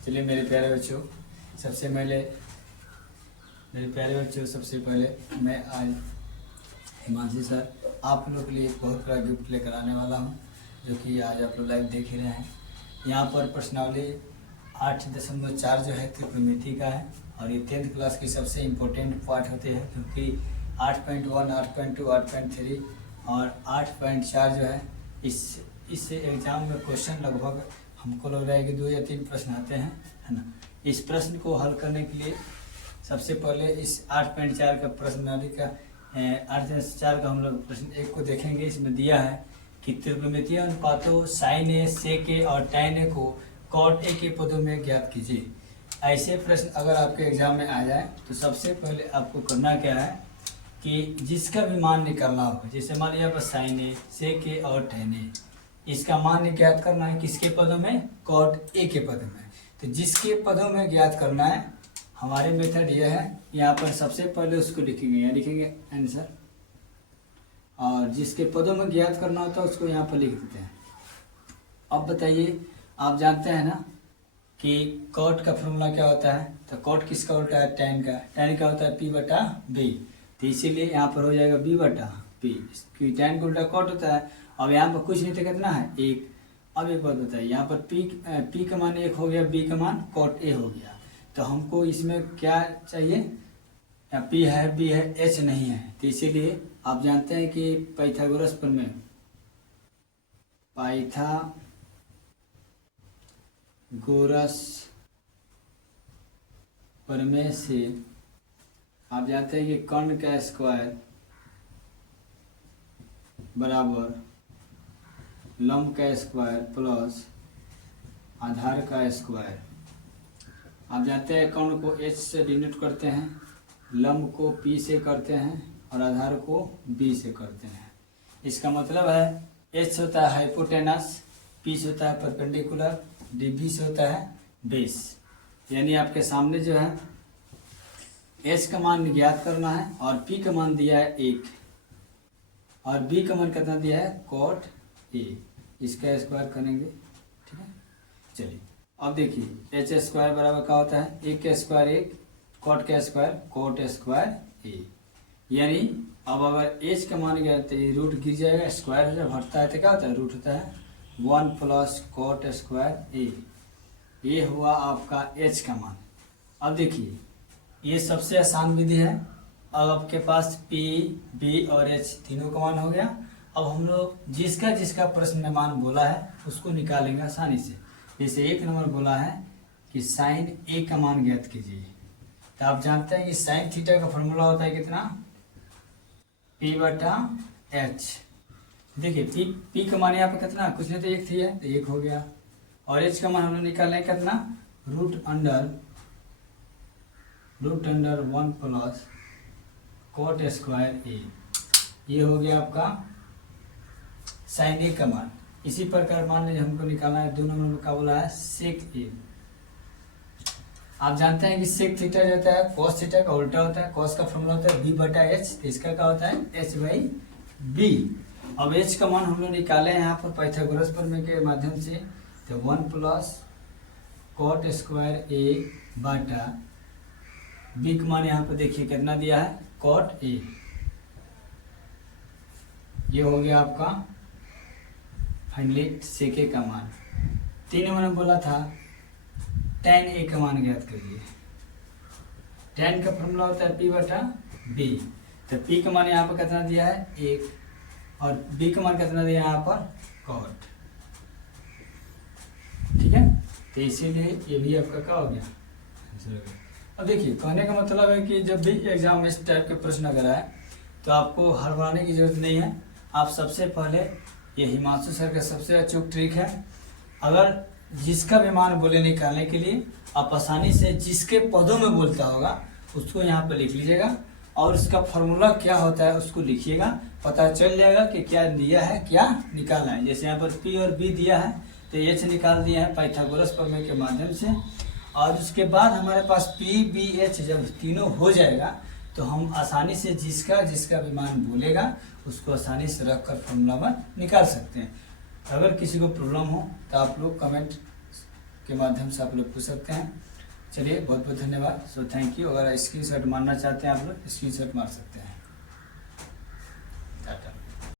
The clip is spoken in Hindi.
चलिए मेरे प्यारे बच्चों, सबसे पहले मैं आज हिमांशी सर आप लोग के लिए एक बहुत बड़ा गिफ्ट लेकर आने वाला हूं, जो कि आज आप लोग लाइव देख ही रहे हैं। यहाँ पर प्रश्नावली 8.4 जो है त्रिकोणमिति का है और ये 10th क्लास की सबसे इम्पोर्टेंट पार्ट होते हैं, क्योंकि 8.1, 8.2, 8.3 और 8.4 जो है इस एग्ज़ाम में क्वेश्चन लगभग हमको लग रहा है कि 2 या 3 प्रश्न आते हैं, है ना। इस प्रश्न को हल करने के लिए सबसे पहले इस 8.4 का प्रश्नावली का 8.4 का हम लोग प्रश्न 1 को देखेंगे। इसमें दिया है कि त्रिकोणमितीय अनुपातों साइन ए, सेक ए और टैन ए को कॉट ए के पदों में ज्ञात कीजिए। ऐसे प्रश्न अगर आपके एग्जाम में आ जाए तो सबसे पहले आपको करना क्या है कि जिसका भी मान निकालना होगा, जैसे मान लिया पर साइन ए, सेक ए और टैन ए, इसका मान ज्ञात करना है किसके पदों में, कॉट ए के पदों में। तो जिसके पदों में ज्ञात करना है, हमारे मेथड यह है, यहाँ पर सबसे पहले उसको लिखेंगे, यहाँ लिखेंगे आंसर, और जिसके पदों में ज्ञात करना होता है उसको यहाँ पर लिख देते हैं। अब बताइए, आप जानते हैं ना कि कॉट का फॉर्मूला क्या होता है, तो कॉट किसका उल्टा है, टैन का। टैन का होता है P/B, तो इसीलिए यहाँ पर हो जाएगा B/P, क्योंकि टैन का उल्टा कॉट होता है। अब यहाँ पर कुछ नहीं तो कितना है, 1। अब एक बात बताइए, यहाँ पर P का मान 1 हो गया, B का मान कॉट ए हो गया, तो हमको इसमें क्या चाहिए, या P है, B है, H नहीं है। तो इसीलिए आप जानते हैं कि पाइथागोरस प्रमेय से आप जानते हैं कि कर्ण का स्क्वायर बराबर लंब का स्क्वायर प्लस आधार का स्क्वायर। आप जानते हैं कर्ण को H से डिनोट करते हैं, लंब को P से करते हैं और आधार को B से करते हैं। इसका मतलब है H होता है हाइपोटेनस, P से होता है परपेंडिकुलर, B से होता है बेस। यानी आपके सामने जो है H का मान ज्ञात करना है और P का मान दिया है 1 और B का मान कितना दिया है, कॉट ए। इसका स्क्वायर करेंगे, ठीक है। चलिए अब देखिए, H स्क्वायर बराबर क्या होता है, 1 का स्क्वायर 1, कॉट का स्क्वायर कॉट स्क्वायर ए। यानी अब अगर H का मान गया तो ये रूट गिर जाएगा, स्क्वायर जब हटता है तो क्या होता है, रूट होता है 1 प्लस कॉट स्क्वायर ए। ये हुआ आपका H का मान। अब देखिए, ये सबसे आसान विधि है। अब आपके पास P, B और H तीनों का मान हो गया। अब हम लोग जिसका प्रश्न में मान बोला है उसको निकालेंगे आसानी से। जैसे 1 नंबर बोला है कि साइन ए का मान ज्ञात कीजिए, तो आप जानते हैं कि साइन थीटा का फॉर्मूला होता है कितना, P/H। देखिए P का मान यहाँ पे कितना, कुछ नहीं तो 1 थी है, तो 1 हो गया। और H का मान हम लोग निकालना है कितना, root under 1 plus cot square a. ये हो गया आपका साइन ए का मान। इसी प्रकार मान लीजिए हमको निकालना है 2 नंबर का बोला है सेक ए। आप जानते हैं कि सेक थीटा जो होता है कॉस थीटा का उल्टा होता है, कॉस का फॉर्मूला होता है B/H, इसका क्या होता है H/B। अब H का मान हम लोग निकाले हैं यहाँ पर पाइथागोरस प्रमेय के माध्यम से, तो 1 प्लस कॉट स्क्वायर ए बटा B का मान यहाँ पर देखिए कितना दिया है, कॉट ए। ये हो गया आपका फाइनली सेक ए का मान। 3 नंबर में बोला था टैन ए का मान ज्ञात करिए। टैन का फॉर्मूला होता है P/B, तो P का मान यहाँ पर कितना दिया है, 1 और B का मान कितना दिया है यहाँ पर, कॉट, ठीक है। तो इसीलिए ये भी आपका क्या हो गया, आंसर हो गया। अब देखिए, कहने का मतलब है कि जब भी एग्जाम में इस टाइप के प्रश्न अगर आए तो आपको हड़बड़ाने की जरूरत नहीं है। आप सबसे पहले, ये हिमांशु सर का सबसे अचूक ट्रिक है, अगर जिसका भी मान बोले निकालने के लिए आप आसानी से जिसके पदों में बोलता होगा उसको यहाँ पर लिख लीजिएगा और उसका फॉर्मूला क्या होता है उसको लिखिएगा, पता चल जाएगा कि क्या दिया है, क्या निकालना है। जैसे यहाँ पर P और B दिया है तो H निकाल दिया है पाइथागोरस प्रमेय के माध्यम से, और उसके बाद हमारे पास P, B, H जब तीनों हो जाएगा तो हम आसानी से जिसका भी मान बोलेगा उसको आसानी से रख कर फॉर्मूला में निकाल सकते हैं। अगर किसी को प्रॉब्लम हो तो आप लोग कमेंट के माध्यम से आप लोग पूछ सकते हैं। चलिए बहुत बहुत धन्यवाद। So thank you. अगर स्क्रीनशॉट मारना चाहते हैं आप लोग स्क्रीनशॉट मार सकते हैं।